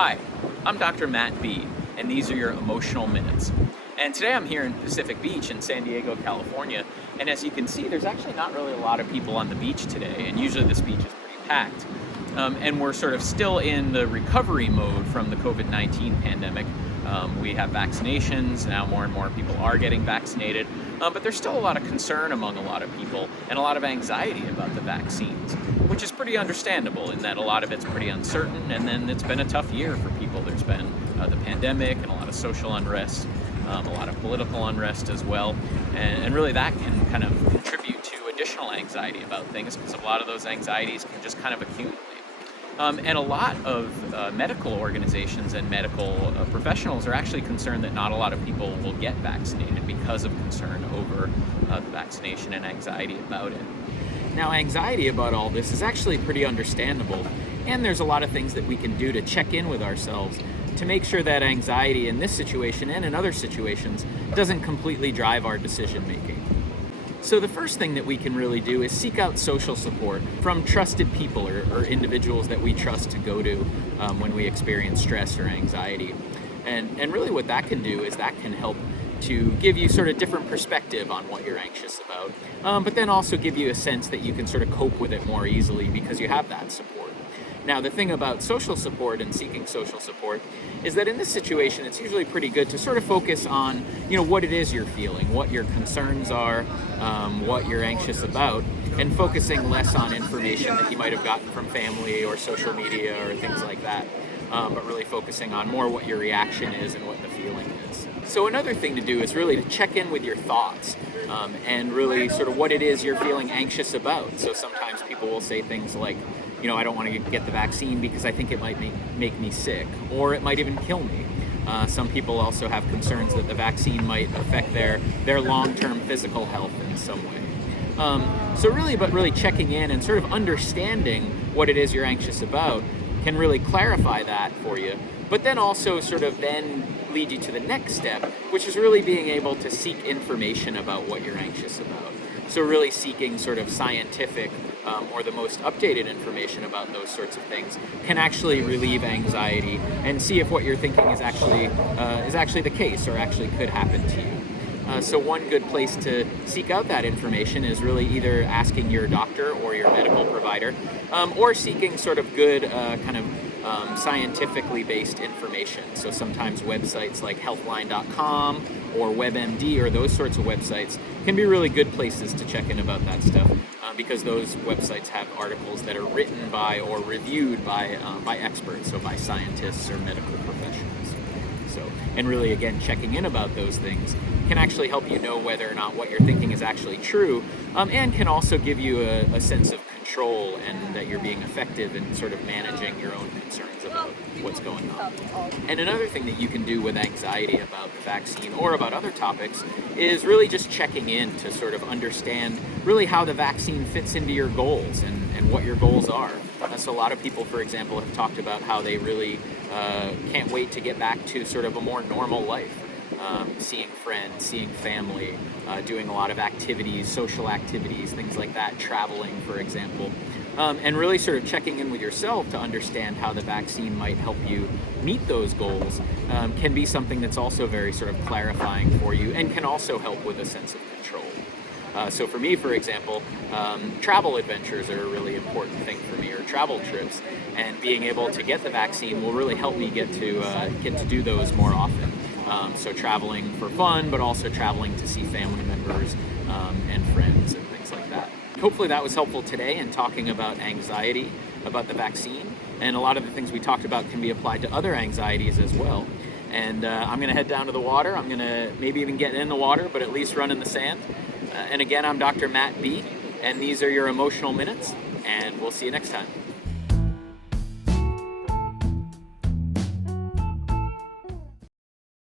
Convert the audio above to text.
Hi, I'm Dr. Matt B, and these are your emotional minutes. And today I'm here in Pacific Beach in San Diego, California. And as you can see, there's actually not really a lot of people on the beach today, and usually this beach is pretty packed. And we're sort of still in the recovery mode from the COVID-19 pandemic. We have vaccinations, now more and more people are getting vaccinated, but there's still a lot of concern among a lot of people and a lot of anxiety about the vaccines, which is pretty understandable in that a lot of it's pretty uncertain, and then it's been a tough year for people. There's been the pandemic and a lot of social unrest, a lot of political unrest as well, and really that can kind of contribute to additional anxiety about things because a lot of those anxieties can just kind of accumulate. And a lot of medical organizations and medical professionals are actually concerned that not a lot of people will get vaccinated because of concern over the vaccination and anxiety about it. Now, anxiety about all this is actually pretty understandable, and there's a lot of things that we can do to check in with ourselves to make sure that anxiety in this situation and in other situations doesn't completely drive our decision making. So the first thing that we can really do is seek out social support from trusted people or individuals that we trust to go to when we experience stress or anxiety. And really what that can do is that can help to give you sort of different perspective on what you're anxious about, but then also give you a sense that you can sort of cope with it more easily because you have that support. Now, the thing about social support and seeking social support is that in this situation, it's usually pretty good to sort of focus on, what it is you're feeling, what your concerns are, what you're anxious about, and focusing less on information that you might have gotten from family or social media or things like that, but really focusing on more what your reaction is and what the feeling is. So another thing to do is really to check in with your thoughts and really sort of what it is you're feeling anxious about. So sometimes people will say things like, I don't want to get the vaccine because I think it might make me sick, or it might even kill me. Some people also have concerns that the vaccine might affect their long-term physical health in some way. So really checking in and sort of understanding what it is you're anxious about can really clarify that for you, but then also sort of then lead you to the next step, which is really being able to seek information about what you're anxious about. So really seeking sort of scientific or the most updated information about those sorts of things can actually relieve anxiety and see if what you're thinking is actually the case or actually could happen to you. So one good place to seek out that information is really either asking your doctor or your medical provider, or seeking sort of good scientifically based information. So sometimes websites like healthline.com or WebMD or those sorts of websites can be really good places to check in about that stuff because those websites have articles that are written by or reviewed by experts, so by scientists or medical professionals. And really, again, checking in about those things can actually help you know whether or not what you're thinking is actually true, and can also give you a sense of control and that you're being effective in sort of managing your own concerns about what's going on. And another thing that you can do with anxiety about the vaccine or about other topics is really just checking in to sort of understand really how the vaccine fits into your goals and what your goals are. So a lot of people, for example, have talked about how they really can't wait to get back to sort of a more normal life. Seeing friends, seeing family, doing a lot of activities, social activities, things like that, traveling, for example, and really sort of checking in with yourself to understand how the vaccine might help you meet those goals can be something that's also very sort of clarifying for you and can also help with a sense of control. So for me, for example, travel adventures are a really important thing for me, or travel trips, and being able to get the vaccine will really help me get to do those more often. So traveling for fun, but also traveling to see family members and friends and things like that. Hopefully that was helpful today in talking about anxiety, about the vaccine, and a lot of the things we talked about can be applied to other anxieties as well. And I'm going to head down to the water. I'm going to maybe even get in the water, but at least run in the sand. And again, I'm Dr. Matt B, and these are your emotional minutes, and we'll see you next time.